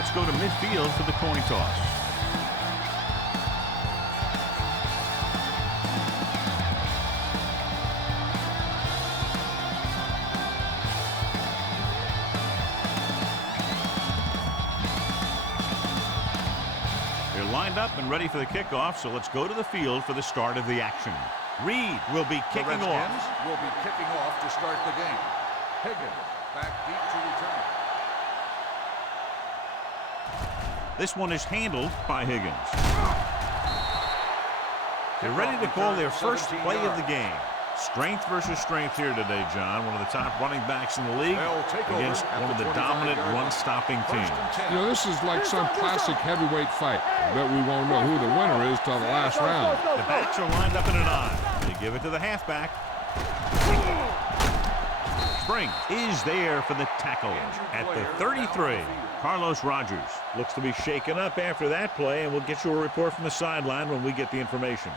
Let's go to midfield for the coin toss. They're lined up and ready for the kickoff, so let's go to the field for the start of the action. Reed will be kicking off. The Redskins will be kicking off to start the game. Higgins back deep to return. This one is handled by Higgins. They're ready to call their first play of the game. Strength versus strength here today, John. One of the top running backs in the league against one of the dominant run-stopping teams. You know, this is like some classic heavyweight fight. I bet we won't know who the winner is till the last round. The backs are lined up in an I. They give it to the halfback. Springs is there for the tackle at the 33. Carlos Rogers looks to be shaken up after that play, and we'll get you a report from the sideline when we get the information.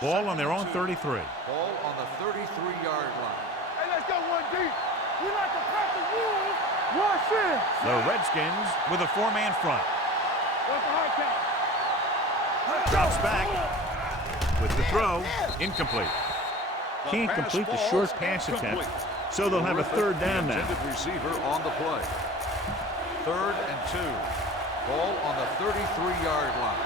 Ball on their own 33. Ball on the 33-yard line. Hey, let's go one deep. We like to pack the rules. Rush in. The Redskins with a four-man front. What's the hard count? Drops back with the throw. Incomplete. Can't complete the short pass attempt, so they'll have a third down now. Receiver on the play. 3rd and 2. Ball on the 33-yard line.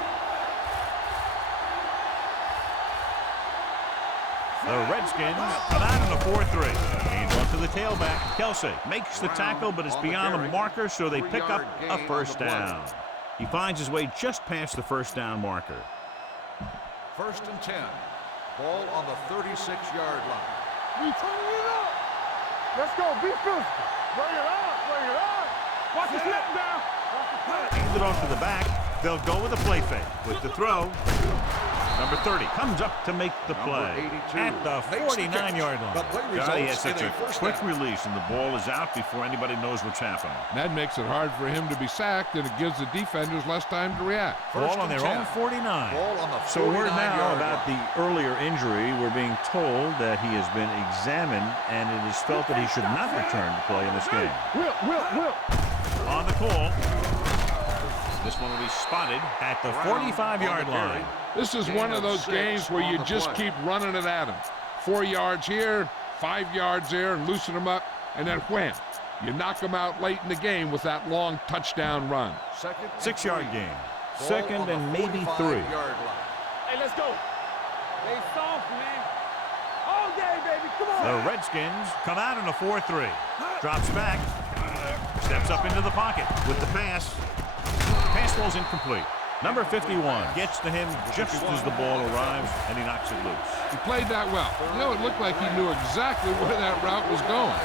The Redskins come out in a 4-3. Hands off to the tailback. Kelsey makes the tackle, but it's beyond the marker, so they pick up a first down. He finds his way just past the first down marker. 1st and 10. Ball on the 36-yard line. We turn it up. Let's go. Be physical. Bring it on. Bring it on. Watch the slip down. Hand it off to the back. They'll go with a play fake. With the throw, number 30 comes up to make the play at the 49-yard line. God, he has such a quick release, and the ball is out before anybody knows what's happening. That makes it hard for him to be sacked, and it gives the defenders less time to react. Ball on their own 49. So we're now about the earlier injury. We're being told that he has been examined, and it is felt that he should not return to play in this game. Will. On the call, this one will be spotted at the 45-yard line. This is one of those games where you just keep running it at him. 4 yards here, 5 yards there, and loosen them up, and then wham. You knock them out late in the game with that long touchdown run. 6-yard game. 2nd and maybe 3. Hey, let's go. They soft, man. All day, baby. Come on. The Redskins come out in a 4-3. Drops back. Steps up into the pocket with the pass. Pass ball's incomplete. Number 51 gets to him just as the ball arrives, and he knocks it loose. He played that well. You know, it looked like he knew exactly where that route was going.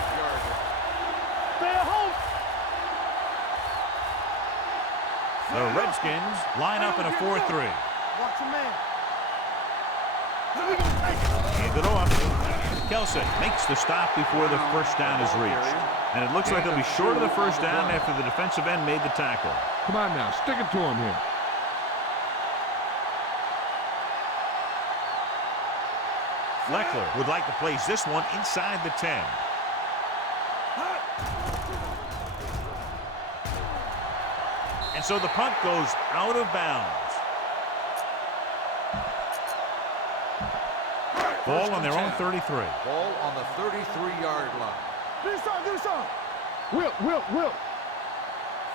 Stay at home. The Redskins line up in a 4-3. Watch your man. Hand it off. Kelsey makes the stop before the first down is reached. And it looks like they'll be short of the first down after the defensive end made the tackle. Come on now, stick it to him here. Fleckler would like to place this one inside the 10. And so the punt goes out of bounds. Ball on their own 33. Ball on the 33-yard line. Do something. Will.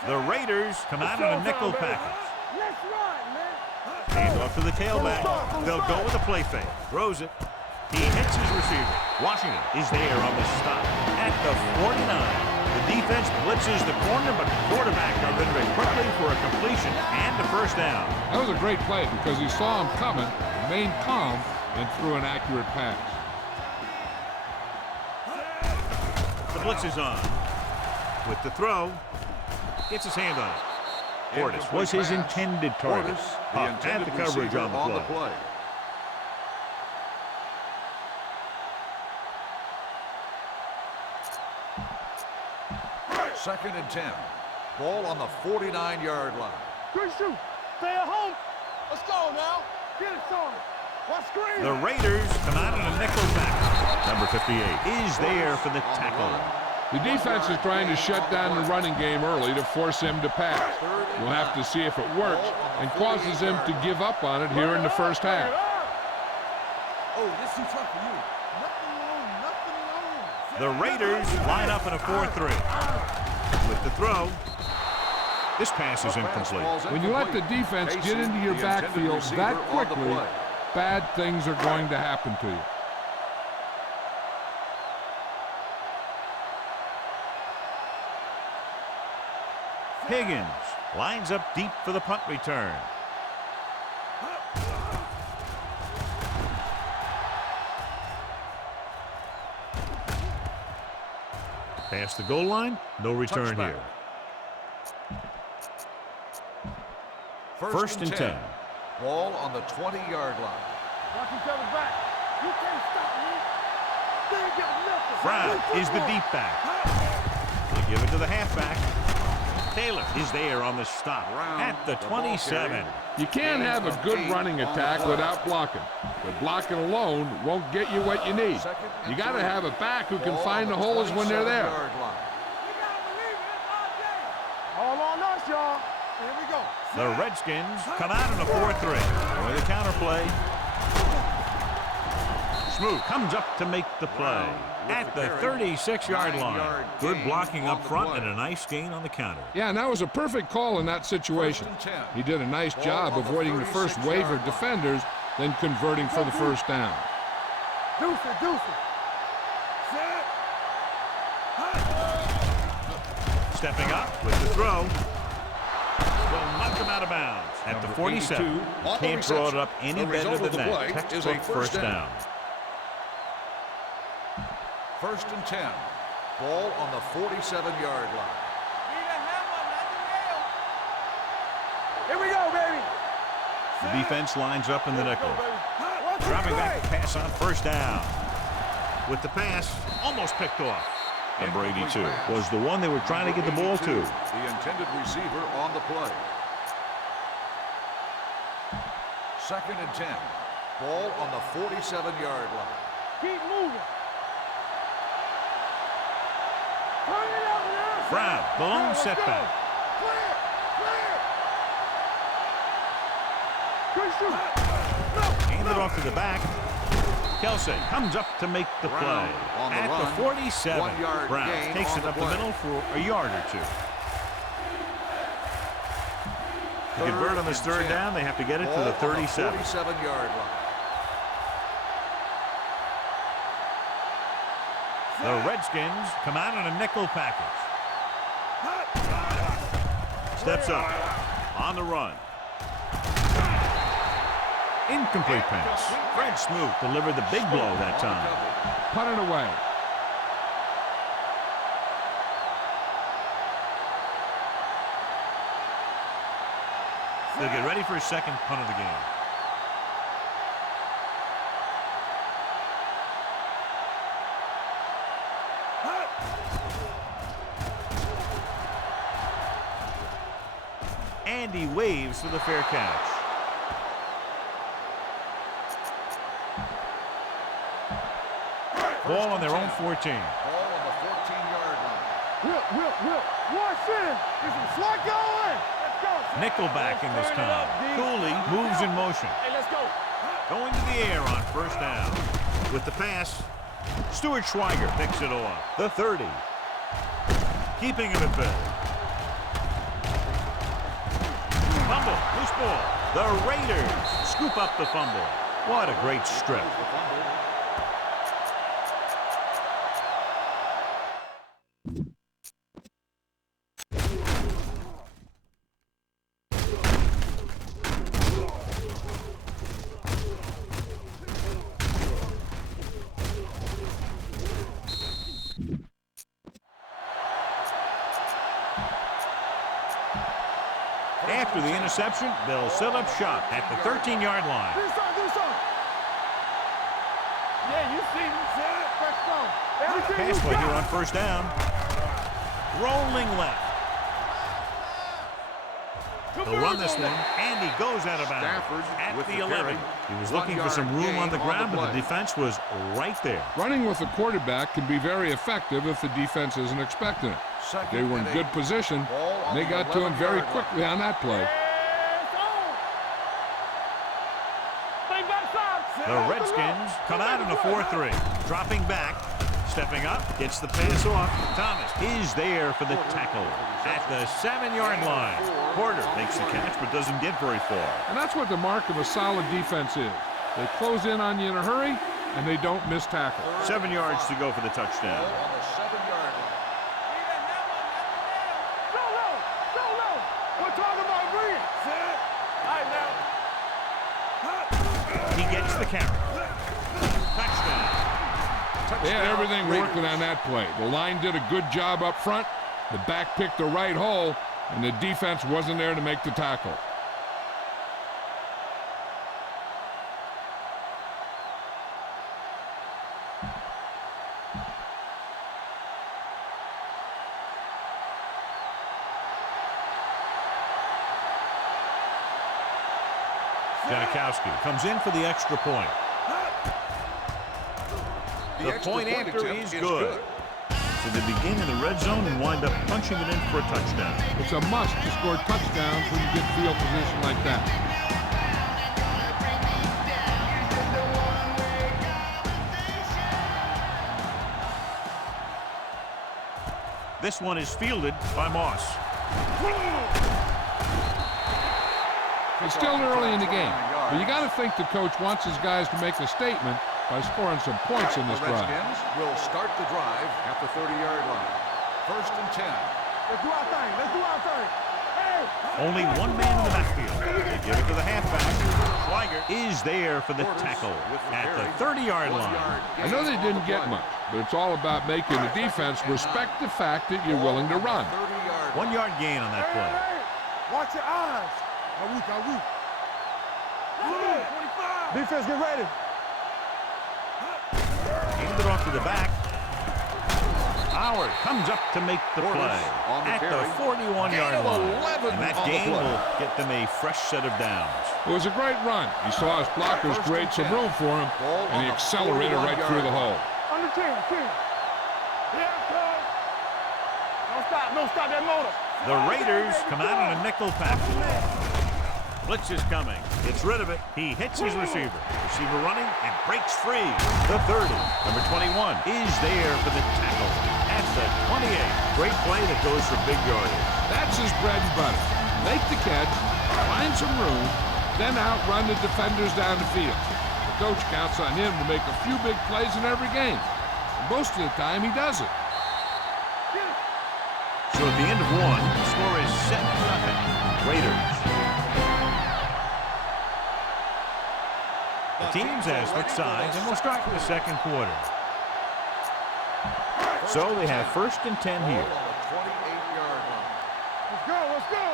The Raiders come out in a nickel package. Let's run, man. Hand off to the tailback. They'll go with a play fake. Throws it. He hits his receiver. Washington is there on the stop at the 49. The defense blitzes the corner, but the quarterback got rid of it quickly for a completion and a first down. That was a great play because he saw him coming, remained calm, and threw an accurate pass. The blitz is on. With the throw, gets his hand on it. Portis was his intended target. Huff had the coverage on the play. 2nd and 10. Ball on the 49-yard line. Good shoot. Stay at home. Let's go now. Get it started. Watch screen. The Raiders come out in a nickel package. Number 58 is there for the tackle. The defense is trying to shut down the running game early to force him to pass. We'll have to see if it works and causes him to give up on it here in the first half. Oh, this too tough for you. Nothing wrong, nothing wrong. The Raiders line up in a 4-3. With the throw. This pass is incomplete. When you let the defense get into your backfield that quickly, bad things are going to happen to you. Higgins lines up deep for the punt return. Past the goal line, no return here. First and 10. Ball on the 20-yard line. Watch each other back. You can't stop me. They ain't got nothing. Brown is the deep back. They give it to the halfback. Taylor is there on the stop at the 27. You can't have a good running attack without blocking. But blocking alone won't get you what you need. You got to have a back who can find the holes when they're there. All on us, y'all. Here we go. The Redskins come out in a 4-3. With a counterplay. Smoot comes up to make the play at the 36-yard line. Good blocking up front and a nice gain on the counter. Yeah, and that was a perfect call in that situation. He did a nice job avoiding the first wave of defenders, then converting for the first down. Deuce it, deuce it. Stepping up with the throw. Will knock him out of bounds at the 47. Can't throw it up any better than that. Textbook first down. First and 10. Ball on the 47-yard line. Here we go, baby. The defense lines up in the nickel. Dropping back to pass on first down. With the pass, almost picked off. Number 82 was the one they were trying to get the ball to. The intended receiver on the play. Second and 10. Ball on the 47-yard line. Keep moving. Turn it out there. Brown, the lone setback. Clear, clear. Good shoot. Handed off to the back. Kelsey comes up to make the play at the 47. Brown takes it up the middle for a yard or two. To convert on this third down, they have to get it to the 37. 47-yard line. The Redskins come out in a nickel package. Steps up on the run. Incomplete pass. Fred Smoot delivered the big blow that time. Punt it away. They'll get ready for his second punt of the game. And he waves for the fair catch. Ball on their own 14. Ball on the 14-yard line. Will. Watch in. There's some slot going. Let's go. Nickelback in this time. Cooley moves in motion. Hey, let's go. Going to the air on first down. With the pass, Stuart Schweiger picks it off. The 30. Keeping him at bay. Fumble, loose ball. The Raiders scoop up the fumble. What a great strip. After the interception, they'll set up shop at the 13-yard line. Do something. Yeah, you see me. Press on. Everything Pass you play got. here on first down. Rolling left. He'll run this one, and he goes out of bounds Stafford at with the the 11. carry. He was 1 looking for yard some room on the gain on ground, the but the play. defense was right there. Running with the quarterback can be very effective if the defense isn't expecting it. Second They were in and good 8. position. Ball on They the got to him very 11-yard line. quickly on that play. The Redskins come out in a 4-3. Dropping back, stepping up, gets the pass off. Thomas is there for the tackle at the 7-yard line. Porter makes the catch but doesn't get very far. And that's what the mark of a solid defense is. They close in on you in a hurry, and they don't miss tackle. 7 yards to go for the touchdown. Ball on the 7-yard line. We're talking about bringing. All right, now. He gets the carry. Touchdown. They had everything working on that play. The line did a good job up front. The back picked the right hole, and the defense wasn't there to make the tackle. Janikowski comes in for the extra point. The point after is good. So they begin in the red zone and wind up punching it in for a touchdown. It's a must to score touchdowns when you get field position like that. This one is fielded by Moss. It's still early in the game, but you got to think the coach wants his guys to make a statement by scoring some points in this The drive. Redskins will start the drive at the 30-yard line. 1st and 10. Let's do our thing. Let's do our thing. Hey! Only one man in the backfield. They give it to the halfback. Schweiger is there for the tackle at the 30-yard line. I know they didn't get much, but it's all about making the defense respect the fact that you're willing to run. 30-yard 1 yard gain on that play. Hey! Watch your eyes. Are weak. Defense, get ready. Hand it off to the back. Howard comes up to make the play at the 41-yard line. And that gain will get them a fresh set of downs. It was a great run. He saw his blockers create some room for him, and he accelerated right through the hole. On the 10. Yeah, coach. Don't stop that motor. The Raiders come out in a nickel package. Blitz is coming. Gets rid of it. He hits his receiver. Receiver running and breaks free. The 30. Number 21 is there for the tackle at the 28. Great play that goes for big yardage. That's his bread and butter. Make the catch, find some room, then outrun the defenders down the field. The coach counts on him to make a few big plays in every game. And most of the time, he does it. So at the end of one, the score is 7-0. Raiders. The teams have switched sides, and we'll start in the second quarter. So they have 1st and 10 here. On the 28-yard line. Let's go.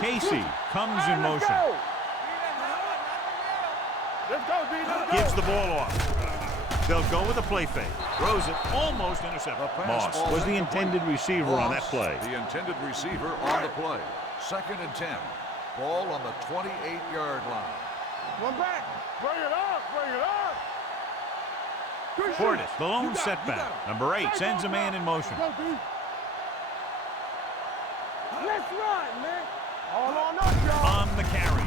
Casey comes in motion. Let's go, D. Let's go. Gives the ball off. They'll go with a play fake. Throws it, almost intercepted. Moss was the intended receiver on that play. The intended receiver on the play. 2nd and 10. Ball on the 28-yard line. One back. Bring it up. Portis, the lone setback. Number 8 sends a man in motion. Go, D. Let's run, man. All on us, y'all. On the carry.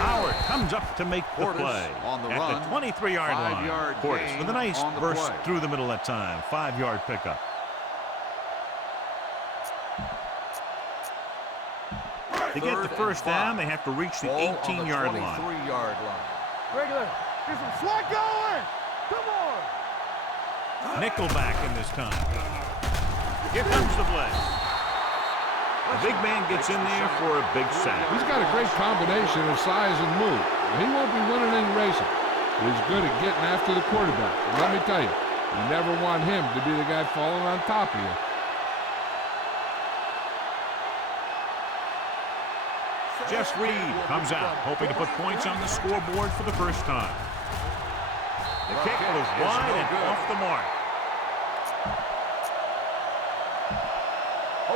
Howard comes up to make the Portis play on the at run. the 23-yard line. 5-yard Portis gain with a nice on the burst play. through the middle that time. 5-yard pickup. To get the first down, they have to reach the 18-yard line. 23-yard line. Regular. Get some swag going. Come on. Nickelback in this time. Here comes the blitz. The big man gets in there for a big sack. He's got a great combination of size and move. He won't be winning any races, but he's good at getting after the quarterback. And let me tell you, you never want him to be the guy falling on top of you. Jeff Reed comes out, hoping to put points on the scoreboard for the first time. The kick was wide and off the mark.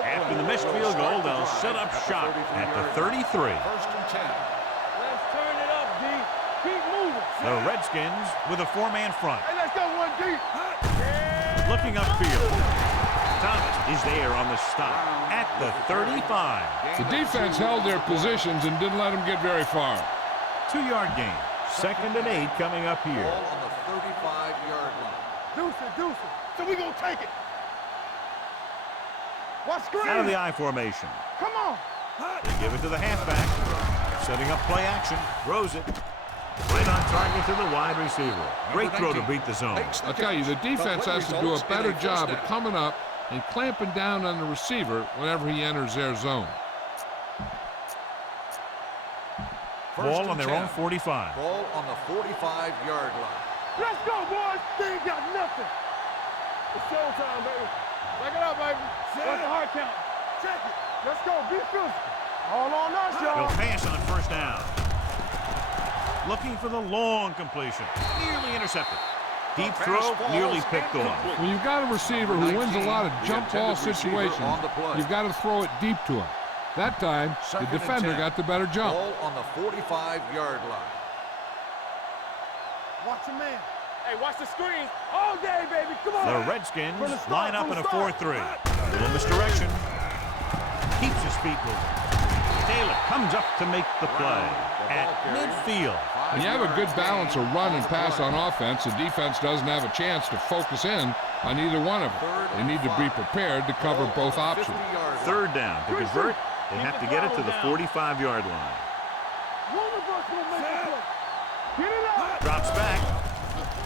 After the missed field goal, they'll set up shop at the 33. First and 10. Let's turn it up, D. Keep moving. The Redskins with a four-man front. Hey, let's go, 1 deep. Looking upfield. Thomas is there on the stop at the 35. The defense held their positions and didn't let them get very far. 2-yard gain. 2nd and 8 coming up here. Ball on the 35-yard line. Deuce it. So we gonna take it. Watch screen. Out of the I formation. Come on. They give it to the halfback. Setting up play action. Throws it. Right on target to the wide receiver. Great throw to beat the zone. I'll tell you, the defense has to do a better job of coming up and clamping down on the receiver whenever he enters their zone. Ball on their own 45. Ball on the 45-yard line. Let's go, boys. They ain't got nothing. It's showtime, baby. Back it up, baby. What's the hard count? Check it. Let's go. Be physical. All on us, y'all. They'll pass on first down. Looking for the long completion. Nearly intercepted. Deep throw, nearly picked off. When you've got a receiver who wins a lot of jump ball situations, you've got to throw it deep to him. That time, the defender got the better jump. Ball on the 45-yard line. Watch your man. Hey, watch the screen. All day, baby. Come on. The Redskins line up in a 4-3. Little misdirection. Keeps his feet moving. Taylor comes up to make the play at midfield. When you have a good balance of run and pass on offense, the defense doesn't have a chance to focus in on either one of them. They need to be prepared to cover both options. 3rd down. To convert, they have to get it to the 45-yard line. One of us will make a play. Get it up. Drops back.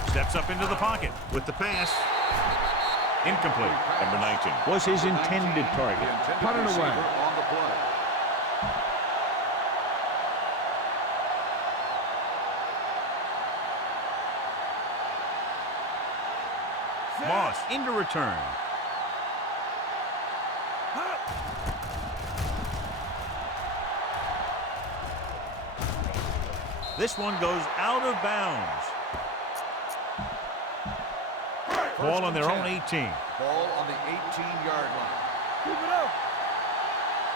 Steps up into the pocket with the pass. Incomplete. Number 19 was his intended target. Put it away. On the play. Moss into return. This one goes out of bounds. Ball on their own 18. Ball on the 18-yard line. Keep it up.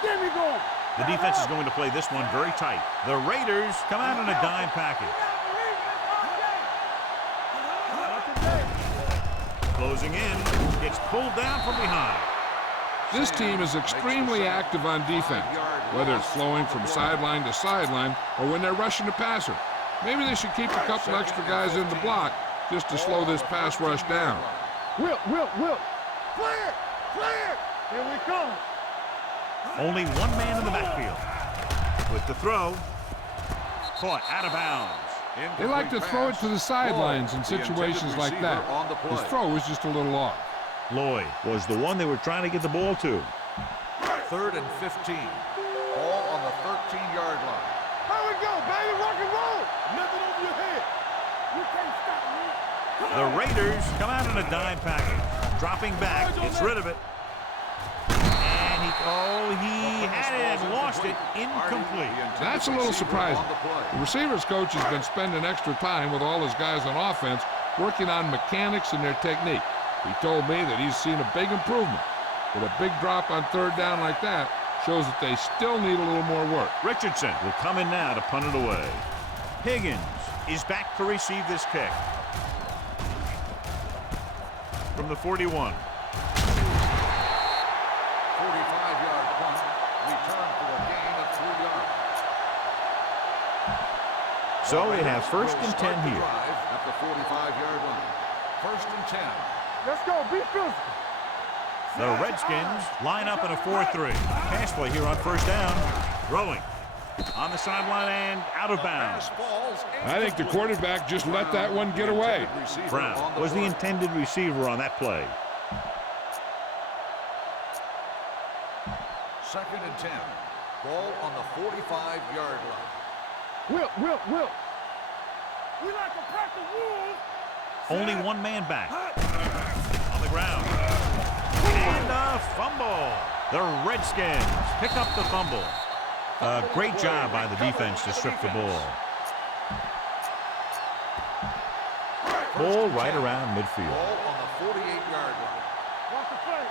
There we go. The defense is going to play this one very tight. The Raiders come out in a dime package. Closing in, gets pulled down from behind. This team is extremely active on defense, whether it's flowing from sideline to sideline or when they're rushing the passer. Maybe they should keep a couple extra guys in the block just to slow this pass rush down. Will. Clear. Here we come. Only one man in the backfield. With the throw, caught out of bounds. They like to throw it to the sidelines in situations like that. His throw was just a little off. Lloyd was the one they were trying to get the ball to. 3rd and 15. Ball on the 13-yard line. Here we go, baby. Rock and roll. Nothing over your head. You can't stop me. The Raiders come out in a dime package. Dropping back, gets rid of it. And he had it and lost it. Incomplete. That's a little surprising. The receivers coach has been spending extra time with all his guys on offense working on mechanics and their technique. He told me that he's seen a big improvement. But a big drop on 3rd down like that shows that they still need a little more work. Richardson will come in now to punt it away. Higgins is back to receive this kick. From the 41. 45-yard punt. Return for a gain of 3 yards. So they have 1st and 10 here. At the 45-yard line. 1st and 10. Let's go. Be physical. The Redskins line up in a 4-3. Pass play here on 1st down. Throwing on the sideline and out of bounds. I think the quarterback just let that one get away. Brown was the intended receiver on that play. 2nd and 10. Ball on the 45-yard line. Will. We like a pack of wolves. Only one man back. On the ground. And a fumble. The Redskins pick up the fumble. A great job by the defense to strip the ball. Ball right around midfield. Ball on the 48-yard line. Watch the play.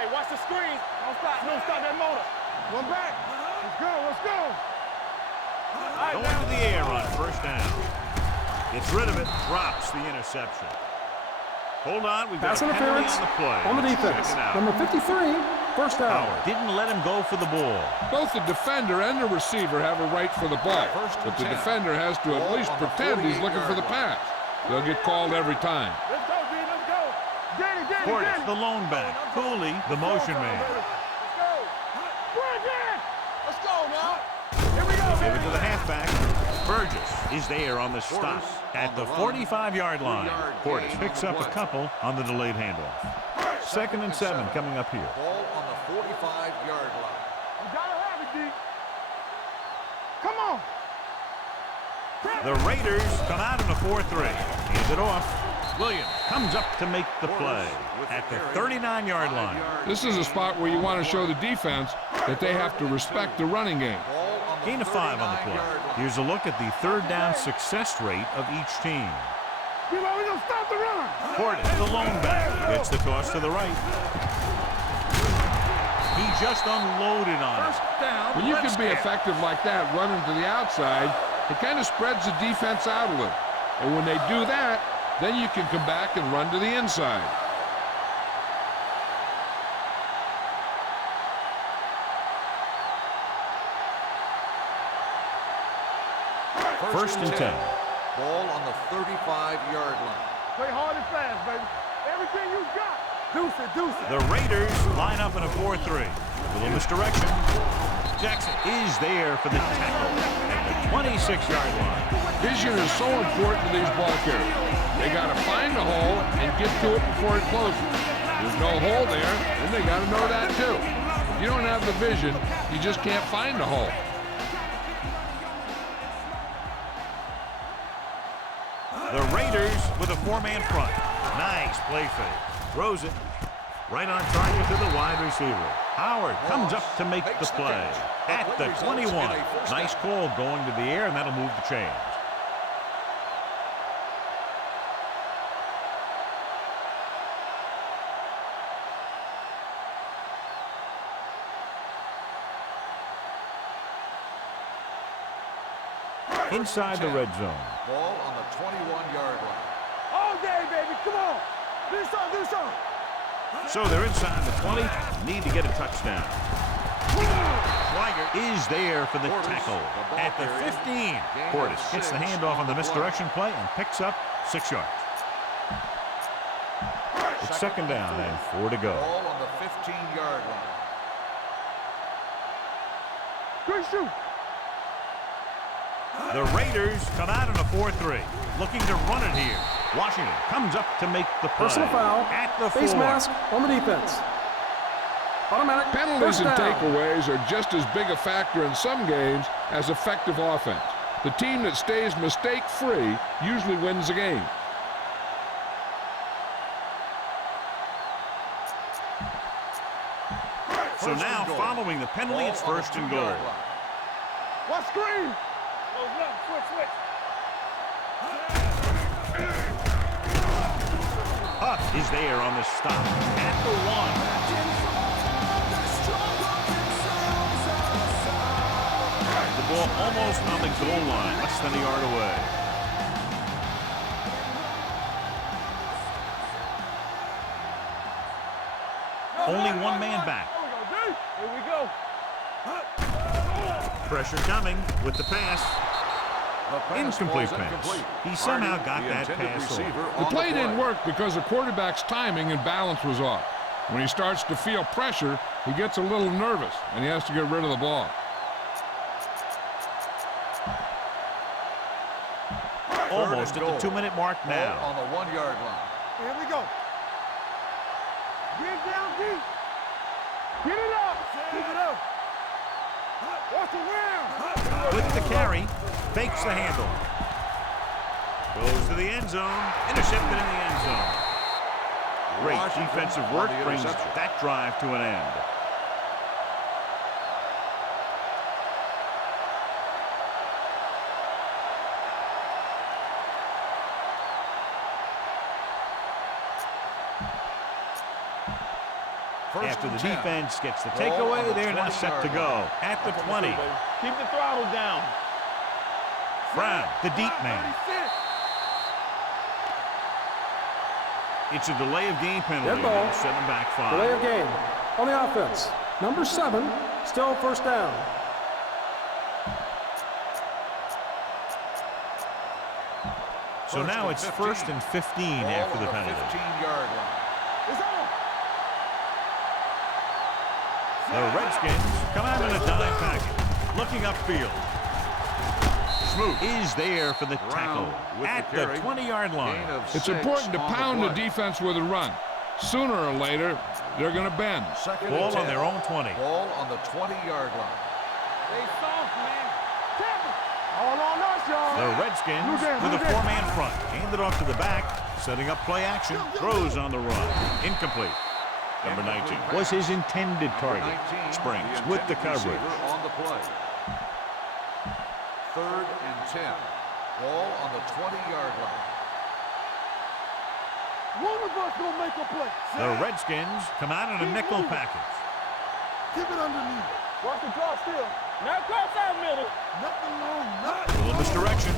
Hey, watch the screen. Don't stop that motor. One back. Let's go, let's go. Going to the air on first down. Gets rid of it, drops the interception. Hold on, we've got Pass a penalty interference on the play. on the Let's defense. check it out. Number 53, first down. Howard didn't let him go for the ball. Both the defender and the receiver have a right for the ball, but the defender has to at least pretend he's looking for the pass. They'll get called every time. Let's go, D, let's go. Danny, Portis, the lone back. Cooley, the motion man. Let's go. Let's go now. Here we go, Give it baby. to the halfback. Burgess is there on the stop at the 45-yard line. Portis picks up a couple on the delayed handoff. 2nd and 7 coming up here. Ball on the 45-yard line. You gotta have it, D. Come on. The Raiders come out in a 4-3. Hands it off. Williams comes up to make the play at the 39-yard line. This is a spot where you want to show the defense that they have to respect the running game. Gain of 5 on the play. Here's a look at the third down success rate of each team. We're gonna stop the run. Portis, the lone back, gets the toss to the right. He just unloaded on it. When you can be effective like that, running to the outside, it kind of spreads the defense out a little. And when they do that, then you can come back and run to the inside. First and 10. Ball on the 35-yard line. Play hard and fast, baby. Everything you got. Deuce it, deuce it. The Raiders line up in a 4-3. Little misdirection. Jackson is there for the tackle at the 26-yard line. Vision is so important to these ball carriers. They got to find the hole and get to it before it closes. There's no hole there, and they got to know that too. If you don't have the vision, you just can't find the hole. The Raiders with a 4-man front. Nice play fake. Throws it right on target to the wide receiver. Howard comes up to make the play at the 21. Nice call going to the air, and that'll move the chains. Inside the red zone. Ball on the 21-yard line. All day, baby. Come on. Do something, do something. So they're inside the 20. Need to get a touchdown. Schweiger is there for the tackle at the 15. Portis gets the handoff on the misdirection play and picks up 6 yards. It's 2nd down and 4 to go. Ball on the 15-yard line. Good shoot. The Raiders come out in a 4-3, looking to run it here. Washington comes up to make the play Personal foul. at the 4. Face mask on the defense. Automatic. Penalties First and down. takeaways are just as big a factor in some games as effective offense. The team that stays mistake-free usually wins the game. So now, following the penalty, it's 1st and goal. What screen? Close it up. Switch. Huff is there on the stop at the 1. The ball almost on the goal line, less than a yard away. Only one man back. Here we go. Pressure coming with the pass. Incomplete pass. He somehow got that pass off. The play didn't work because the quarterback's timing and balance was off. When he starts to feel pressure, he gets a little nervous, and he has to get rid of the ball. Almost at the 2-minute mark now. On the 1-yard line. Here we go. Get down deep. Get it up. Keep it up. Watch around. With the carry, fakes the handle. Goes to the end zone. Intercepted in the end zone. Great defensive work brings that drive to an end. After the 10. defense gets the Ball on takeaway, the they're now set to 20-yard go line. at the 20. Keep the throttle down. Brown, the deep man. It's a delay of game penalty. Dead ball. That'll set them back 5. Delay of game on the offense. Number 7, still first down. So now it's 1st and 15 Ball after on the penalty. 15-yard line. It's on. The Redskins come out in a dime package, looking upfield. Smoot is there for the tackle with at the the carry. 20-yard line. Gain of It's 6 important to on pound the play. defense with a run. Sooner or later, they're going to bend. Second Ball and on 10. their own 20. Ball on the 20-yard line. They soft, man. Tackle. All on us, y'all. The Redskins with a 4-man front. Hand it off to the back, setting up play action. Throws on the run. Incomplete. Number 19 was his intended target. 19, Springs with the intended coverage. receiver on the play. 3rd and 10. Ball on the 20-yard line. One of us gonna make a play. The Redskins come out in a nickel package. Keep it underneath. Watch the drop still. Not cross out middle. Nothing long, nothing. Little misdirection.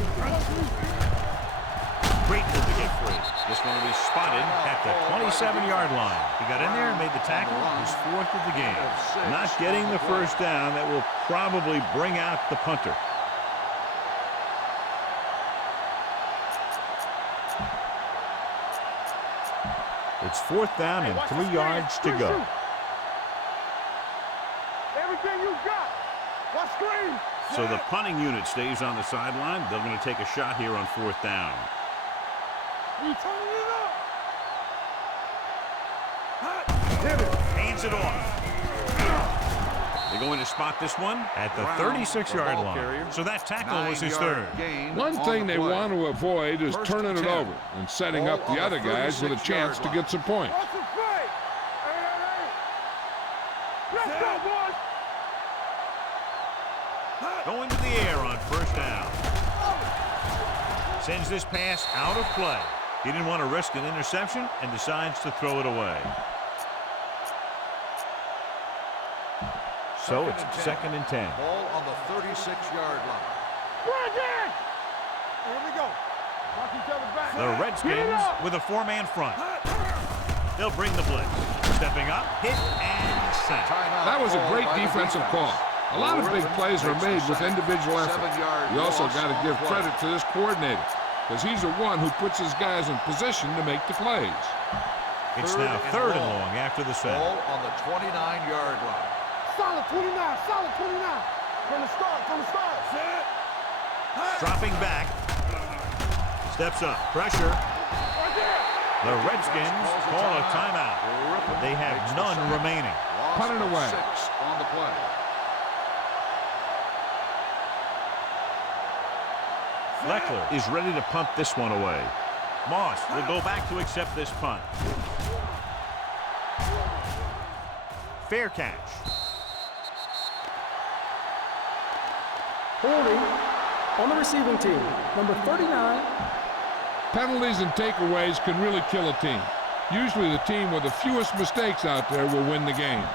Great move to get free. This one will be spotted at the 27-yard line. He got in there and made the tackle. His 4th of the game. Not getting the first down. That will probably bring out the punter. It's 4th down and 3 yards to go. Everything you got. Watch screen. So the punting unit stays on the sideline. They're going to take a shot here on 4th down. We turn it up. Hands it off. They're going to spot this one at the 36-yard line. So that tackle was his 3rd. One thing they want to avoid is turning it over and setting up the other guys with a chance to get some points. Watch the play. Hey. Let's go, boys. Going to the air on 1st down. Sends this pass out of play. He didn't want to risk an interception and decides to throw it away. So it's 2nd and 10. Ball on the 36-yard line. Brandon! Here we go. Watch each other back. The Redskins with a 4-man front. They'll bring the blitz. Stepping up, hit, and sack. Timeout That was a called great by the defensive defense. call. A lot of big plays are made with individual effort. 7-yard You also loss got to on give the play. credit to this coordinator, because he's the one who puts his guys in position to make the plays. It's Third now and 3rd and long. long after the sack. Ball on the 29-yard line. Solid 29. Solid 29. From the start. Set. Dropping back. Steps up. Pressure. Right there. The Redskins call a timeout. They have none remaining. Loss Punt it of away. 6 on the play. Leckler is ready to punt this one away. Moss will go back to accept this punt. Fair catch. Holding on the receiving team. Number 39. Penalties and takeaways can really kill a team. Usually the team with the fewest mistakes out there will win the game.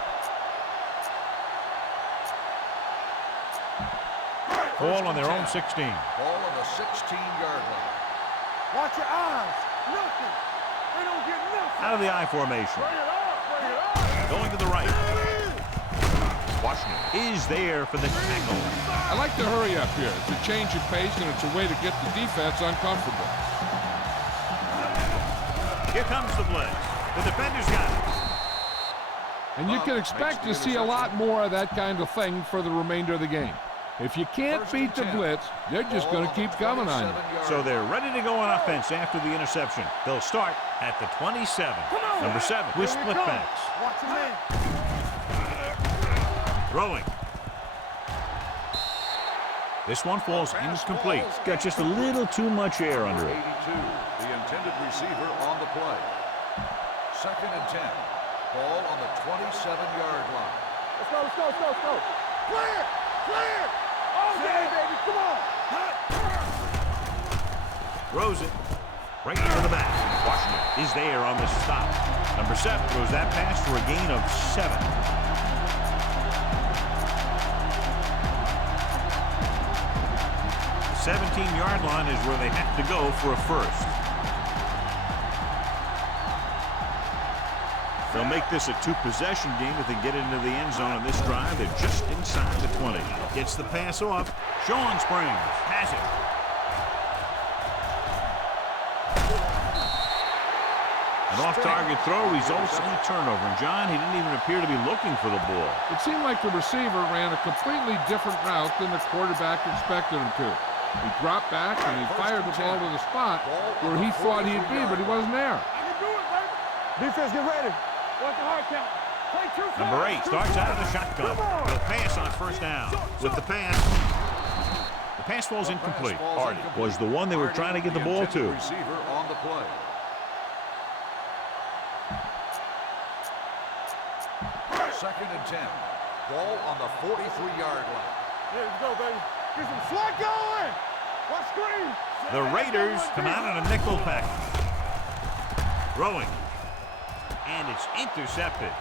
Ball on their own 16. Ball on the 16-yard line. Watch your eyes. Nothing. They don't get nothing. Out of the I formation. Bring it up. Going to the right. Washington is there for the tackle. I like to hurry up here. It's a change of pace, and it's a way to get the defense uncomfortable. Here comes the blitz. The defender's got it. And you can expect to see a lot more of that kind of thing for the remainder of the game. If you can't beat the blitz, they're just going to keep coming on you. So they're ready to go on offense after the interception. They'll start at the 27. Number 7 with split backs. Watch your man. Throwing. This one falls incomplete. Got just a little too much air under it. 82, the intended receiver on the play. 2nd and 10. Ball on the 27-yard line. Let's go. Clear. Okay, baby, come on. Throws it right into the back. Washington is there on the stop. Number 7 throws that pass for a gain of 7. The 17-yard line is where they have to go for a first. They'll make this a 2-possession game if they get into the end zone on this drive. They're just inside the 20. Gets the pass off. Sean Springs has it. An off-target throw results in a turnover. And John, he didn't even appear to be looking for the ball. It seemed like the receiver ran a completely different route than the quarterback expected him to. He dropped back and he fired the ball to the spot where he thought he'd be, but he wasn't there. Defense, get ready. Watch the hard count. Number 8 starts out of the shotgun. He'll pass on first down. With the pass falls incomplete. Hardy was the one they were trying to get the ball to. Receiver on the play. Second and 10. Ball on the 43-yard line. Here we go, baby. Get some slack going. Watch screen. The Raiders come out in a nickel package. Throwing. And it's intercepted.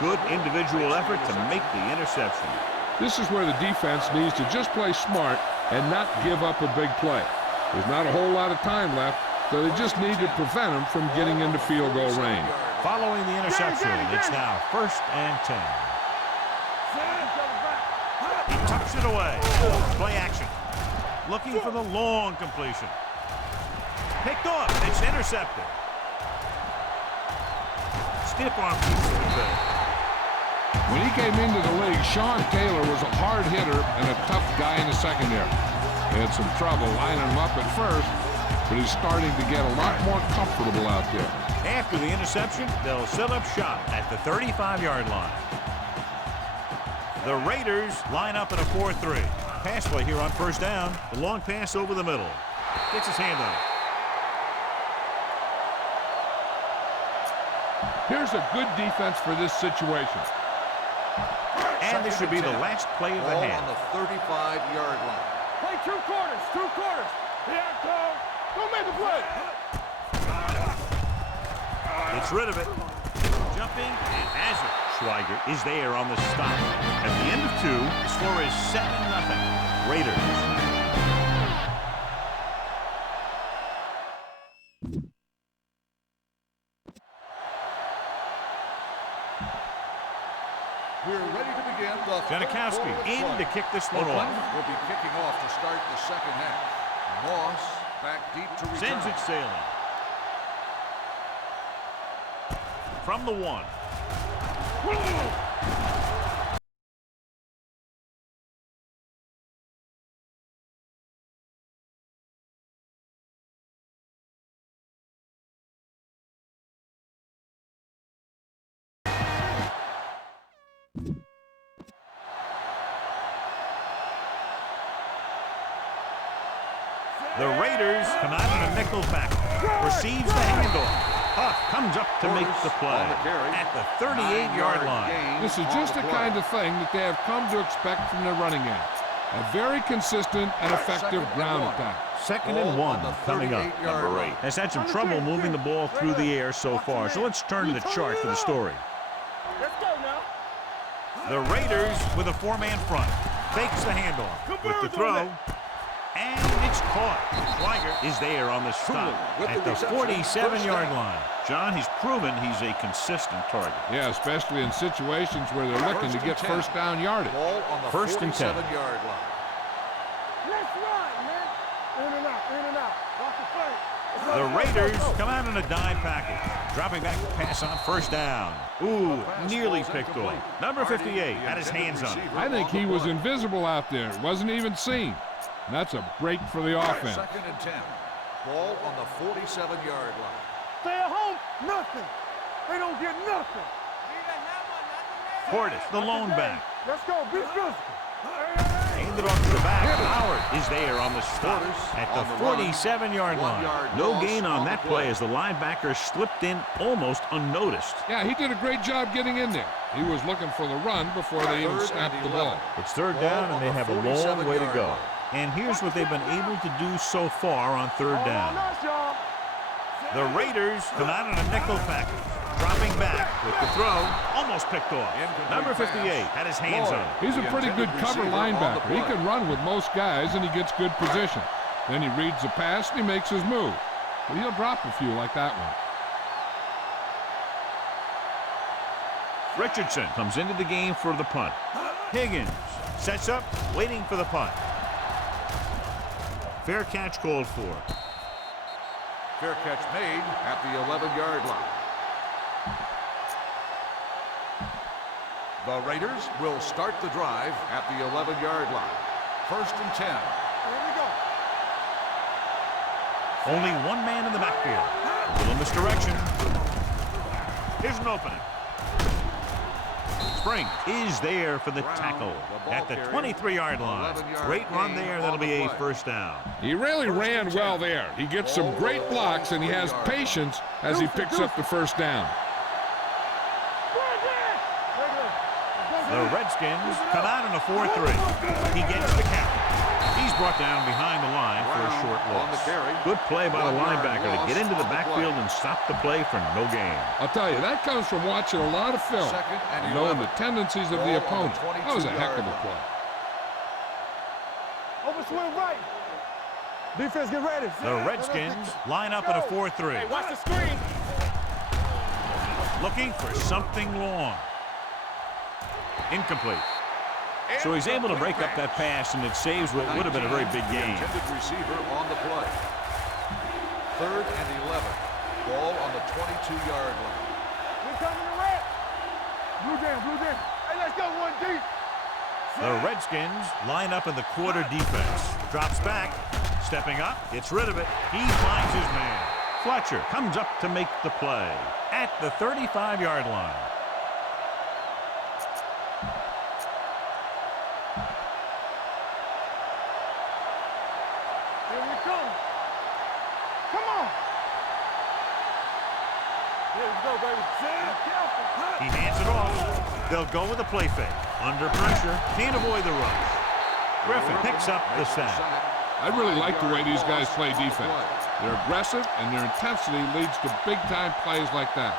Good individual effort to make the interception. This is where the defense needs to just play smart and not give up a big play. There's not a whole lot of time left, so they just need to prevent them from getting into field goal range. Following the interception, it's now 1st and 10. He tucks it away. Play action. Looking for the long completion. Picked off. It's intercepted. Stiff arm keeps it in bed. When he came into the league, Sean Taylor was a hard hitter and a tough guy in the secondary. They had some trouble lining him up at first, but he's starting to get a lot more comfortable out there. After the interception, they'll set up shop at the 35-yard line. The Raiders line up in a 4-3. Pass play here on first down. The long pass over the middle. Gets his hand on it. Here's a good defense for this situation. And this should be the last play of the half. On the 35-yard line. Play 2 quarters. 2 quarters. Here, go make the play. Gets rid of it. Jumping and has it. Schweiger is there on the stop. At the end of 2, the score is 7-0. Raiders. We're ready to begin the Janikowski in to kick this one Oakland off. will be kicking off to start the second half. Moss back deep to return. Sends it sailing. From the 1. The Raiders come out in a nickel back. Receives the handoff. Huff comes up to make the play at the 38-yard line. This is just the kind of thing that they have come to expect from their running game. A very consistent and effective ground attack. 2nd and 1 coming up. Number 8 has had some trouble moving the ball through the air so far, so let's turn to the chart for the story. Let's go now. The Raiders with a 4-man front. Fakes the handoff with the throw. And it's caught. Schweiger is there on the stop at the 47-yard line. John, he's proven he's a consistent target. Yeah, especially in situations where they're looking to get first down yardage. Ball on the 1st and 10. 47-yard line. Let's run, man. In and out, in and out. Watch the play. The Raiders come out in a dime package. Dropping back to pass on first down. Ooh, nearly picked off. Number 58 had his hands on it. I think he was invisible out there. Wasn't even seen. And that's a break for the offense. 2nd and 10. Ball on the 47-yard line. Stay at home, nothing. They don't get nothing. Portis, the lone back. Let's go, be physical. Handed off to the back. Howard is there on the stop at the 47-yard line. No gain on that play as the linebacker slipped in almost unnoticed. Yeah, he did a great job getting in there. He was looking for the run before they even snapped the ball. It's 3rd down, and they have a long way to go. And here's what they've been able to do so far on 3rd down. The Raiders come out in a nickel package. Dropping back with the throw, almost picked off. Number 58 had his hands on it. He's a pretty good cover linebacker. He can run with most guys, and he gets good position. Then he reads the pass, and he makes his move. But he'll drop a few like that one. Richardson comes into the game for the punt. Higgins sets up, waiting for the punt. Fair catch called for. Fair catch made at the 11-yard line. The Raiders will start the drive at the 11-yard line. 1st and 10. Here we go. Only one man in the backfield. A little misdirection. Here's an opening. Spring is there for the tackle at the 23-yard line. Great run there. That'll be a first down. He really ran well there. He gets some great blocks, and he has patience as he picks up the first down. The Redskins come out in a 4-3. He gets the count. He's brought down behind the line for a short loss. Good play by the linebacker to get into the backfield and stop the play for no gain. I'll tell you, that comes from watching a lot of film and knowing the tendencies of the opponent. That was a heck of a play. Open swing right. Defense, get ready. The Redskins line up in a 4-3. Hey, watch the screen. Looking for something long. Incomplete. So he's able to break up that pass, and it saves what would have been a very big gain. Intended receiver on the play. 3rd and 11. Ball on the 22-yard line. We're coming to red. Blue jam, blue jam. Hey, let's go one deep. The Redskins line up in the quarter defense. Drops back. Stepping up. Gets rid of it. He finds his man. Fletcher comes up to make the play at the 35-yard line. He hands it off. They'll go with a play fake. Under pressure. Can't avoid the rush. Griffin picks up the sack. I really like the way these guys play defense. They're aggressive, and their intensity leads to big-time plays like that.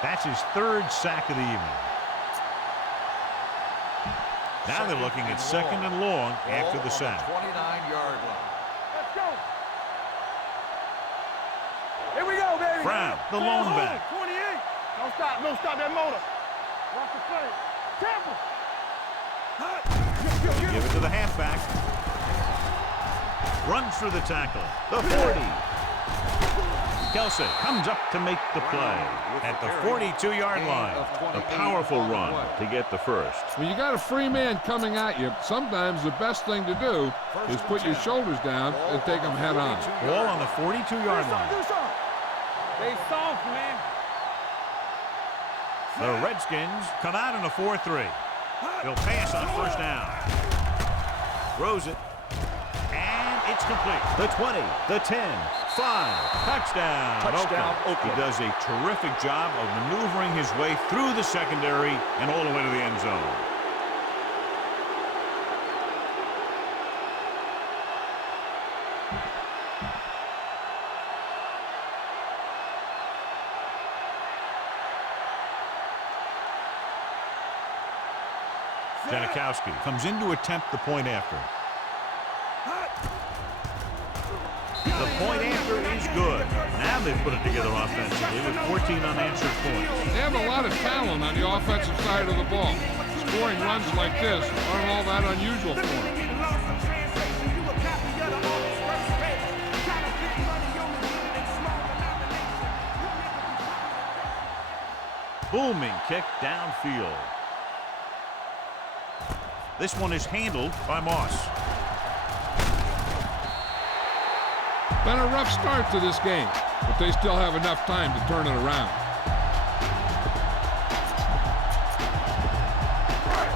That's his 3rd sack of the evening. Now they're looking at 2nd and long after the sack. 29-yard line. Let's go. Here we go, baby. Brown, the lone back. 28. Don't stop that motor. Watch the play. Temple. Give it to the halfback. Runs through the tackle. The 40. Kelsey comes up to make the play at the 42-yard line. A powerful run to get the first. When you got a free man coming at you, sometimes the best thing to do is put your shoulders down and take them head on. Ball on the 42-yard line. They soft, man. The Redskins come out in a 4-3. They'll pass on 1st down. Throws it. And it's complete. The 20, the 10, 5. Touchdown. Oakland. He does a terrific job of maneuvering his way through the secondary and all the way to the end zone. Janikowski comes in to attempt the point after. The point after is good. Now they've put it together offensively with 14 unanswered points. They have a lot of talent on the offensive side of the ball. Scoring runs like this aren't all that unusual for them. Booming kick downfield. This one is handled by Moss. Been a rough start to this game, but they still have enough time to turn it around.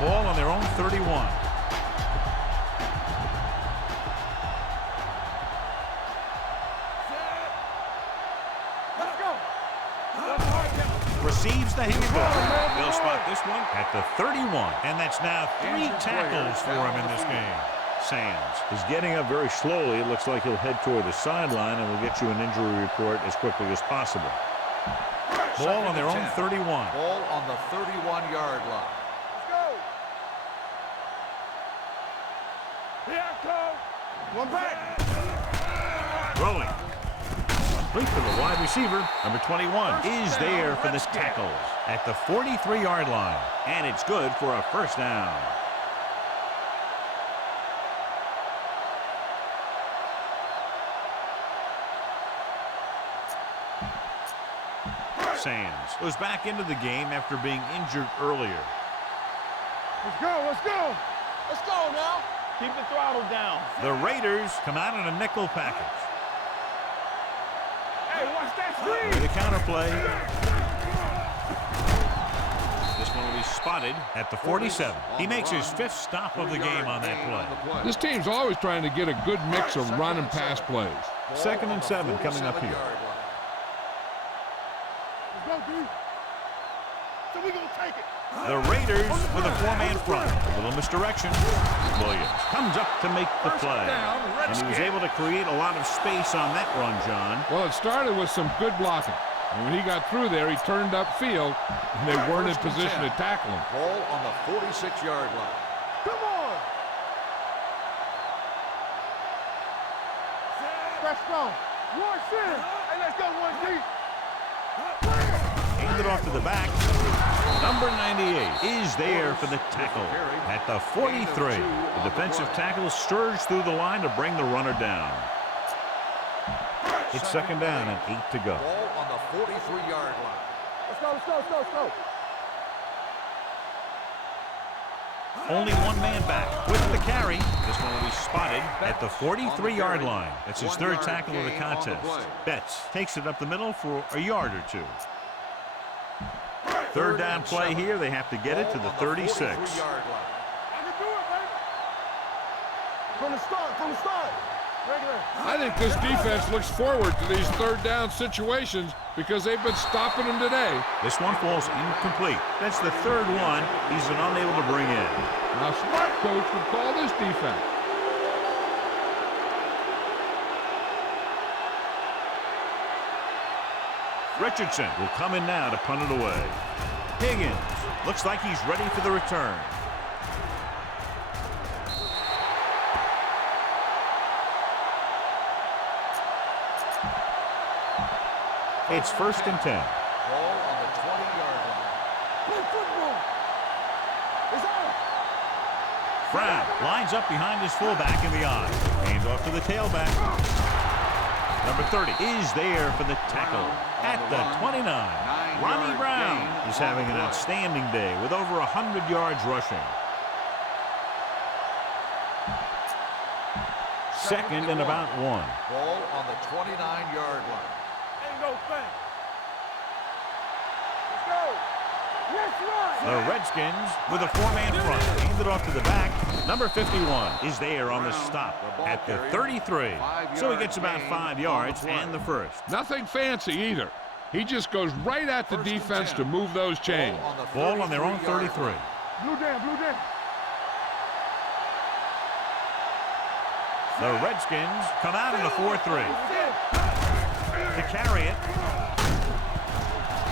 Ball on their own 31. Receives the handball. They'll spot this one at the 31. And that's now 3 tackles for him in this game. Sands is getting up very slowly. It looks like he'll head toward the sideline, and we'll get you an injury report as quickly as possible. Ball on their own 31. Ball on the 31-yard line. Let's go. Here I come. One back. Throwing. Complete for the wide receiver. Number 21 is there for the tackle at the 43-yard line. And it's good for a first down. Sands goes back into the game after being injured earlier. Let's go. Let's go. Let's go now. Keep the throttle down. The Raiders come out in a nickel package. Hey, watch that screen. With a counterplay. This one will be spotted at the 47. He makes his 5th stop of the game on that play. This team's always trying to get a good mix of run and pass plays. 2nd and 7 coming up here. Let's go, D. So we gonna take it. The Raiders with a 4-man front. A little misdirection. Williams comes up to make the play. And he was able to create a lot of space on that run, John. Well, it started with some good blocking. And when he got through there, he turned upfield, and they weren't in position to tackle him. Ball on the 46-yard line. Come on. Let's go. One center. Hey, let's go, one deep. Hand it off to the back. Number 98 is there for the tackle at the 43. The defensive tackle surged through the line to bring the runner down. It's 2nd down and 8 to go. Ball on the 43-yard line. Let's go, let's go, let's go, let's go. Only one man back with the carry. This one will be spotted at the 43-yard line. That's his 3rd tackle of the contest. Betts takes it up the middle for a yard or 2. 3rd down play here. They have to get it to the 36. I can do it, baby. From the start. Regular. I think this defense looks forward to these 3rd down situations because they've been stopping them today. This one falls incomplete. That's the 3rd one he's been unable to bring in. Now, smart coach would call this defense. Richardson will come in now to punt it away. Higgins looks like he's ready for the return. It's 1st and 10. Ball on the 20-yard line. Play football. It's out. Brown lines up behind his fullback in the eye. Hands off to the tailback. Number 30 is there for the tackle at the 29. Ronnie Brown is having an outstanding day with over 100 yards rushing. 2nd and about 1. Ball on the 29-yard line. Ain't no thing. Let's go. Let's run. The Redskins with a 4-man front. Handed off to the back. Number 51 is there on the stop at the 33. So he gets about 5 yards and the 1st. Nothing fancy either. He just goes right at the defense to move those chains. Ball on their own 33. Blue down, blue down. The Redskins come out in a 4-3. To carry it.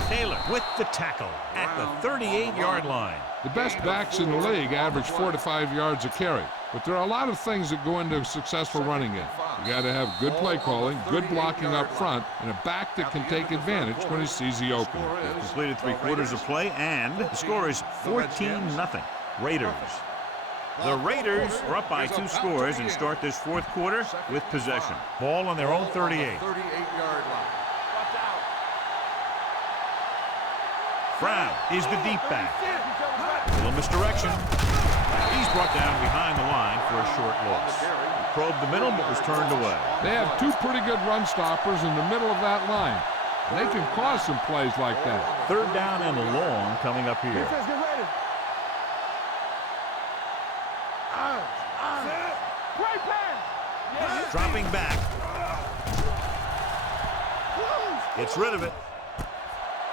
Taylor with the tackle at the 38-yard line. The best backs in the league average 4 to 5 yards a carry. But there are a lot of things that go into a successful running game. You got to have good play calling, good blocking up front, and a back that can take advantage when he sees the opening. They've completed 3/4 of play, and the score is 14-0. Raiders. The Raiders are up by 2 scores and start this 4th quarter with possession. Ball on their own 38. 38-yard line. Watch out. Brown is the deep back. A little misdirection. He's brought down behind the line for a short loss. Probed the middle, but was turned away. They have 2 pretty good run stoppers in the middle of that line. And they can cause some plays like that. 3rd down and long coming up here. Defense, get ready. Great pass. Dropping back. Gets rid of it.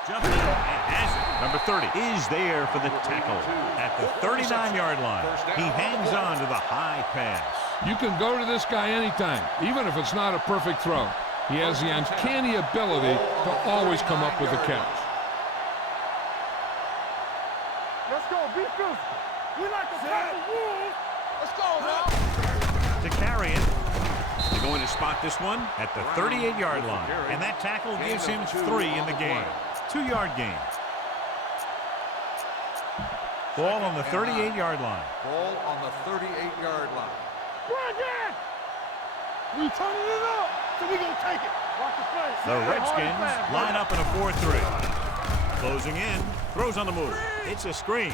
Jumping in and has it. Number 30 is there for the tackle at the 39-yard line. He hangs on to the high pass. You can go to this guy anytime, even if it's not a perfect throw. He has the uncanny ability to always come up with a catch. Let's go. Be physical. We like to tackle wolves. Let's go now. To carry it. They're going to spot this one at the 38-yard line. And that tackle gives him 3 in the game. 2-yard gain. Ball on the 38-yard line. Ball on the 38-yard line. Brandon! We turning it up, so we gonna take it. Watch the play. The Redskins line up in a 4-3. Closing in, throws on the move. It's a screen.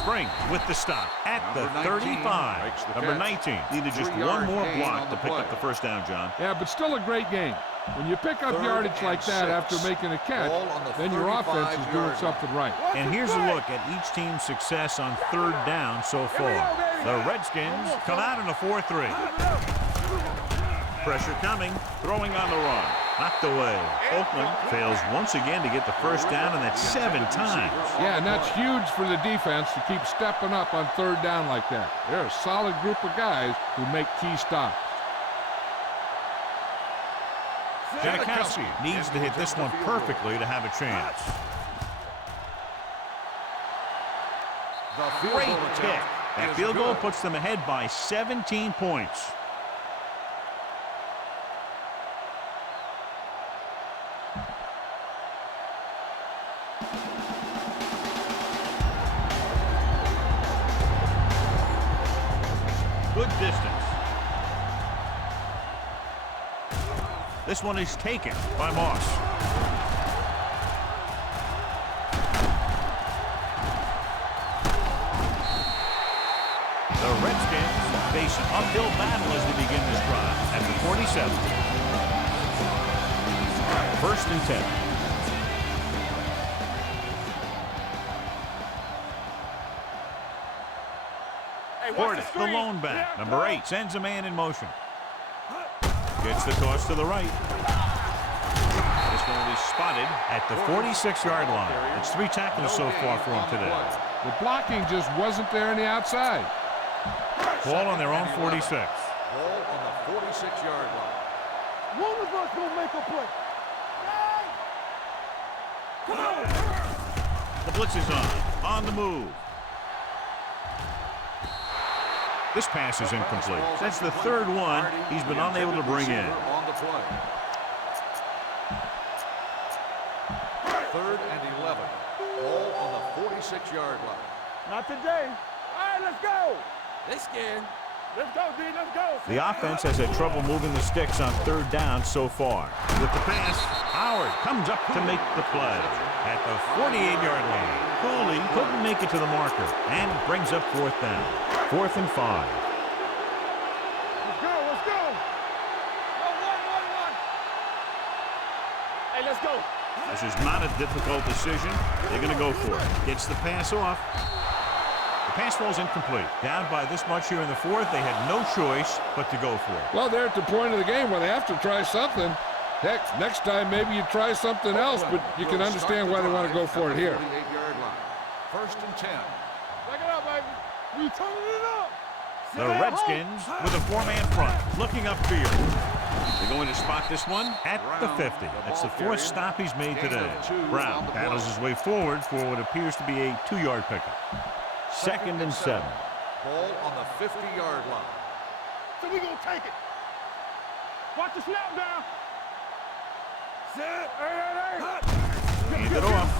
Spring with the stop at the 35. Number 19 needed just one more block to pick up the first down, John. Yeah, but still a great game. When you pick up yardage like that after making a catch, then your offense is doing something right. And here's a look at each team's success on 3rd down so far. The Redskins come out in a 4-3. Pressure coming, throwing on the run. Knocked away. Oakland fails once again to get the first down, and that's 7 times. Yeah, and that's huge for the defense to keep stepping up on 3rd down like that. They're a solid group of guys who make key stops. Janikowski needs to hit this one perfectly to have a chance. Great kick. That field goal puts them ahead by 17 points. Good distance. This one is taken by Moss. The Redskins face an uphill battle as they begin this drive at the 47. 1st and 10. Portis, the lone back. Number 8 sends a man in motion. Gets the toss to the right. This one will be spotted at the 46-yard line. It's 3 tackles so far for him today. The blocking just wasn't there on the outside. Ball on their own 46. Ball on the 46-yard line. One of us gonna make a play. Come on. The blitz is on the move. This pass is incomplete. That's the 3rd one he's been unable to bring in. On the play. 3rd and 11. Ball on the 46-yard line. Not today. All right, let's go. They scared. Let's go, D. Let's go. The offense has had trouble moving the sticks on 3rd down so far. With the pass, Howard comes up to make the play at the 48-yard line. Cooley couldn't make it to the marker and brings up 4th down. 4th and 5. Let's go. Let's go. Go, one. Hey, let's go. This is not a difficult decision. They're going to go for it. Gets the pass off. The pass falls incomplete. Down by this much here in the 4th, they had no choice but to go for it. Well, they're at the point of the game where they have to try something. Heck, next time maybe you try something else, but you can understand why they want to go for it here. 48-yard line. 1st and 10. Back it up, baby. We turning it up. The Redskins with a 4-man front, looking upfield. They're going to spot this one at the 50. That's the 4th stop he's made today. Brown battles his way forward for what appears to be a 2-yard pickup. 2nd and 7. Ball on the 50-yard line. So we gonna take it. Watch the snap down. Set. Hey. Hand it off.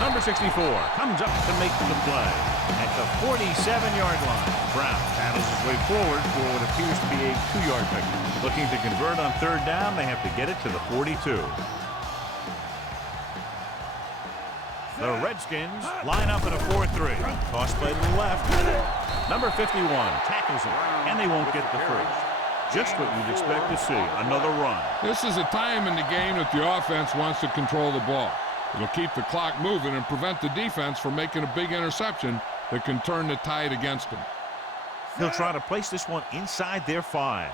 Number 64 comes up to make the play at the 47-yard line. Brown battles his way forward for what appears to be a 2-yard pickup. Looking to convert on 3rd down, they have to get it to the 42. The Redskins line up in a 4-3. Toss play to the left. Number 51 tackles him, and they won't get the first. Just what you'd expect to see, another run. This is a time in the game that the offense wants to control the ball. It'll keep the clock moving and prevent the defense from making a big interception that can turn the tide against them. He'll try to place this one inside their 5.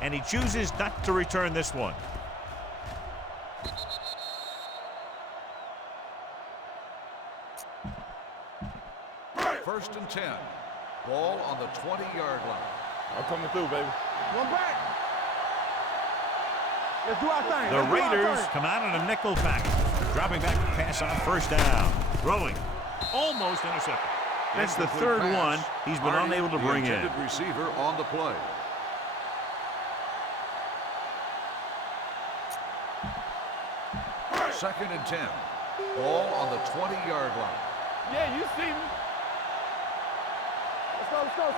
And he chooses not to return this one. First and 10. Ball on the 20-yard line. I'm coming through, baby. One back. Let's do our thing. The Raiders come out in a nickel package. Dropping back to pass on first down. Throwing. Almost intercepted. That's the third one he's been unable to bring in. Receiver on the play. Second and 10. Ball on the 20-yard line. Yeah, you see me. Let's go.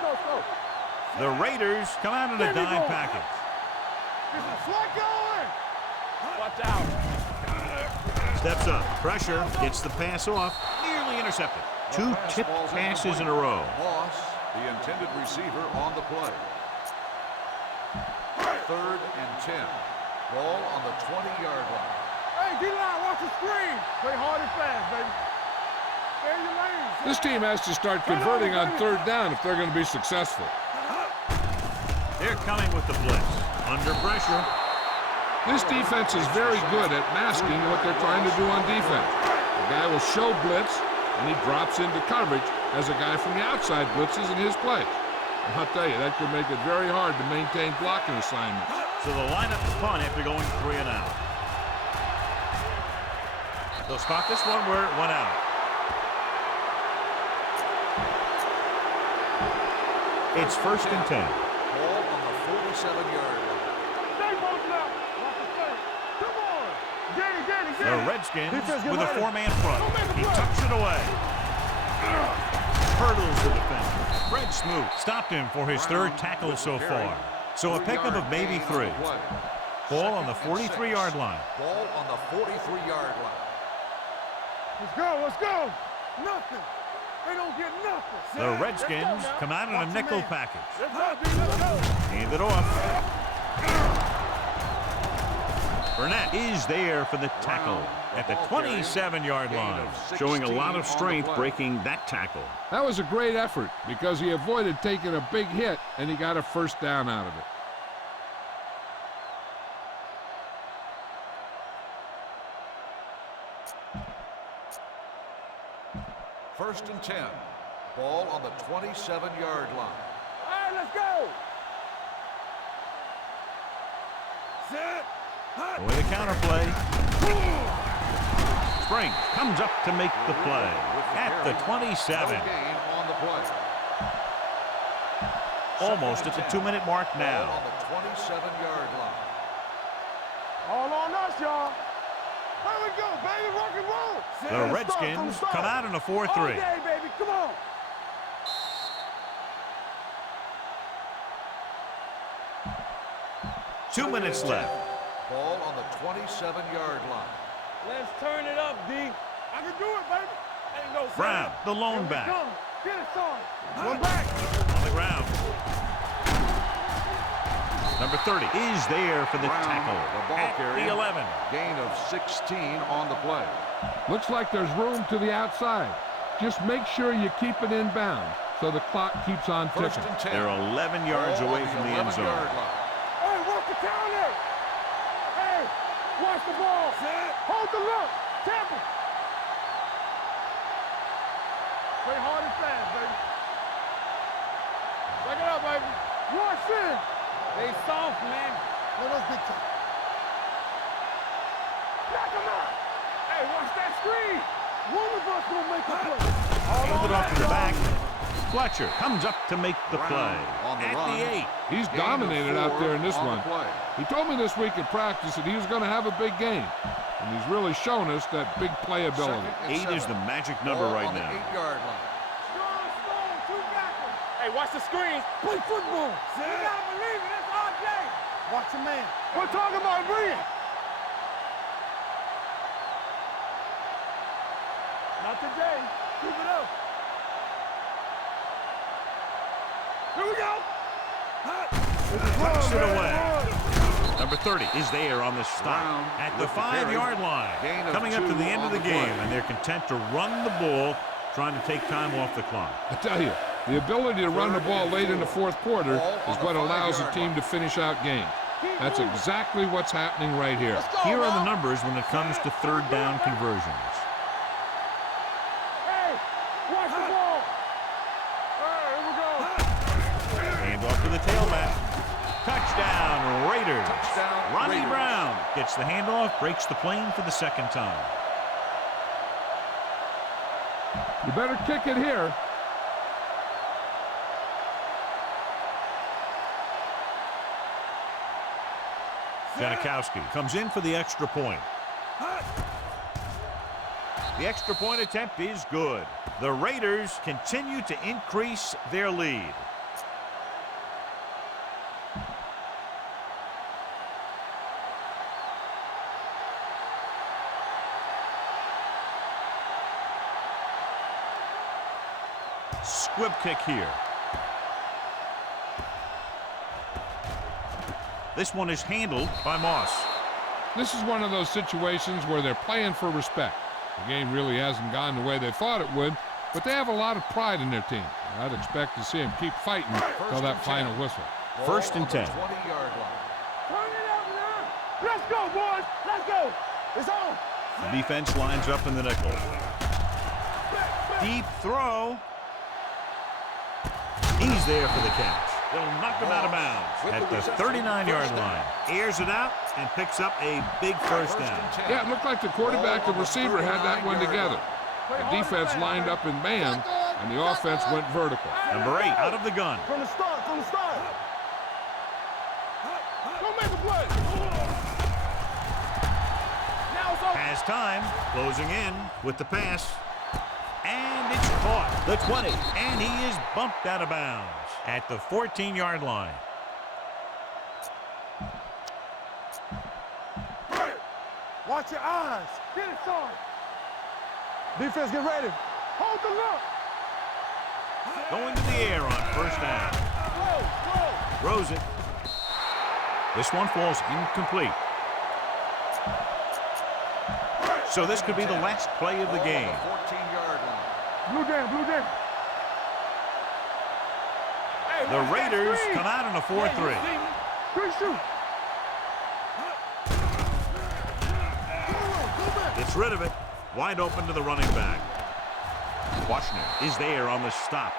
The Raiders come out in a dime package. This is what going. Watch out. Steps up. Pressure. Gets the pass off. Nearly intercepted. Two tipped passes in a row. Moss, the intended receiver, on the play. Third and 10. Ball on the 20-yard line. Hey, D-line, watch the screen. Play hard and fast, baby. Stay in your lane. This team has to start converting on third down if they're going to be successful. They're coming with the blitz. Under pressure. This defense is very good at masking what they're trying to do on defense. The guy will show blitz, and he drops into coverage as a guy from the outside blitzes in his play. And I'll tell you, that could make it very hard to maintain blocking assignments. So they'll line up the punt after going 3 and out. They'll spot this one where it went out. It's first and 10. Ball on the 47-yard line. Stay posted up. Watch the play. Come on. Get The it. Redskins Defense, get with a ready. 4-man front. He tucks it away. Hurdles the defender. Fred Smoot stopped him for his third tackle so far. So a pickup of maybe 3. Ball on the 43-yard line. Ball on the 43-yard line. Let's go. Nothing. They don't get nothing. The Redskins come out in a nickel package. Let's go, D. Let's go. Hand it off. Burnett is there for the tackle at the 27-yard line, showing a lot of strength breaking that tackle. That was a great effort because he avoided taking a big hit, and he got a first down out of it. First and 10. Ball on the 27-yard line. All right, let's go. Set. With a counterplay. Spring comes up to make the play at the 27. No gain on the play. Almost at the 2-minute mark Ball now. on the 27-yard line. All on us, y'all. There we go, baby. Rock and roll. The Redskins come out in a 4-3. All day, baby. Come on. Two minutes left. Ball on the 27-yard line. Let's turn it up, D. I can do it, baby. Ain't no Brown, the lone Here we back. come. Get it, son. One back. On the ground. Number 30 is there for the Brown, tackle the ball at carrier. the 11. Gain of 16 on the play. Looks like there's room to the outside. Just make sure you keep it inbound so the clock keeps on First ticking. and 10. They're 11 yards Ball away on from the end zone. 11-yard line. Hey, watch the counter. Hey, watch the ball. Hold the look. Tap it. Play hard and fast, baby. Check it out, baby. Watch it. They soft, man. Let us get top. Knock him out. Hey, watch that screen. One of us will make a play. Hand it off to the back. Fletcher comes up to make the play Brown on the at run. the 8. He's Gain of dominated out 4 there in this on the one. play. He told me this week at practice that he was going to have a big game, and he's really shown us that big playability. Second and 8 is the 7. magic number Ball right on the now. 8-yard line. Strong, two backwards. Hey, watch the screen. Play football. You gotta believe it. It's our day. Watch your man. We're talking about bring it. Not today. Keep it up. Here we go. Puts it away. Number 30 is there on the stop Brown at the with the carry. 5-yard line. Gain of Coming up to 2 the end of on the the game, play. and they're content to run the ball, trying to take time off the clock. I tell you, the ability to run the ball late in the fourth quarter Ball is on what the allows a 5-yard team line. to finish out games. That's exactly what's happening right here. Here are the numbers when it comes to third down conversions. Hey, watch the ball. Ronnie Raiders. Brown gets the handoff, breaks the plane for the second time. You better kick it here. Janikowski comes in for the extra point. The extra point attempt is good. The Raiders continue to increase their lead. Squib kick here. This one is handled by Moss. This is one of those situations where they're playing for respect. The game really hasn't gone the way they thought it would, but they have a lot of pride in their team. I'd expect to see them keep fighting till that final whistle. First and 10. 20-yard line. Turn it up now. Let's go, boys. Let's go. It's on. The defense lines up in the nickel. Deep throw. He's there for the catch. They'll knock him out of bounds at the 39-yard line. Airs it out and picks up a big first down. Yeah, it looked like the quarterback and receiver had that one together. The defense lined up in man, and the offense went vertical. Number 8 out of the gun. From the start, from the start. Don't make a play. Now it's over. Has time. Closing in with the pass. And it's caught. The 20. And he is bumped out of bounds at the 14-yard line. Watch your eyes. Get it, son. Defense, get ready. Hold the look. Going to the air on first down. Throws it. This one falls incomplete. So this could be the last play of the game. 14-yard line. Blue down, blue down. The Raiders come out in a 4-3. Good shoot. Gets rid of it. Wide open to the running back. Washington is there on the stop.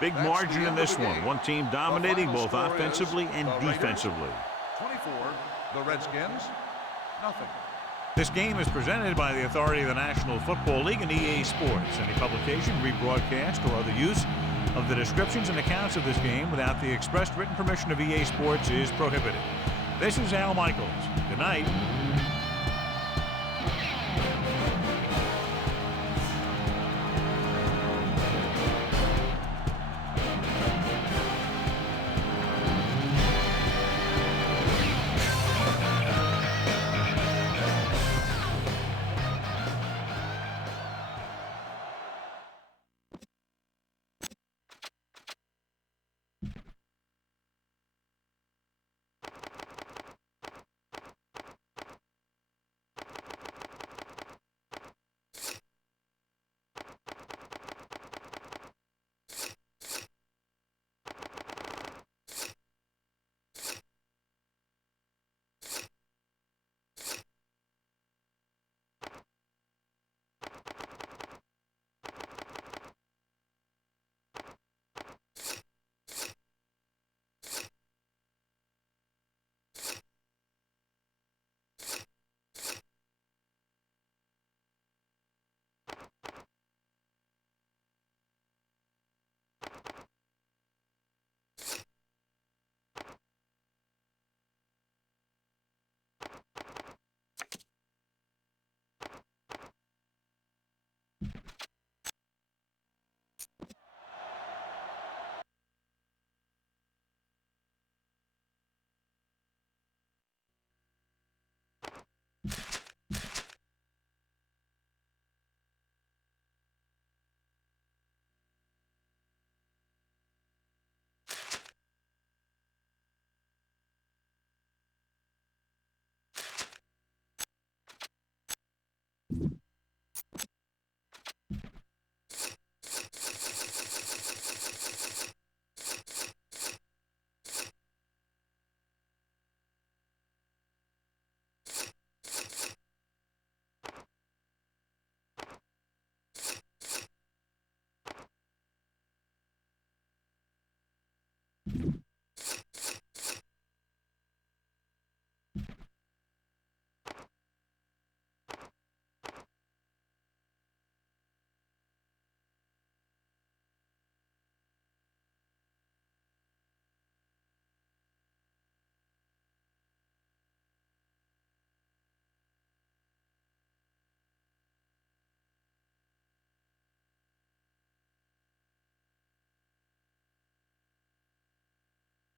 Big That's margin the in end of this the one. game. One team The dominating final both score offensively is and the Raiders, defensively. 24. The Redskins, nothing. This game is presented by the authority of the National Football League and EA Sports. Any publication, rebroadcast, or other use of the descriptions and accounts of this game without the expressed written permission of EA Sports is prohibited. This is Al Michaels. Good night.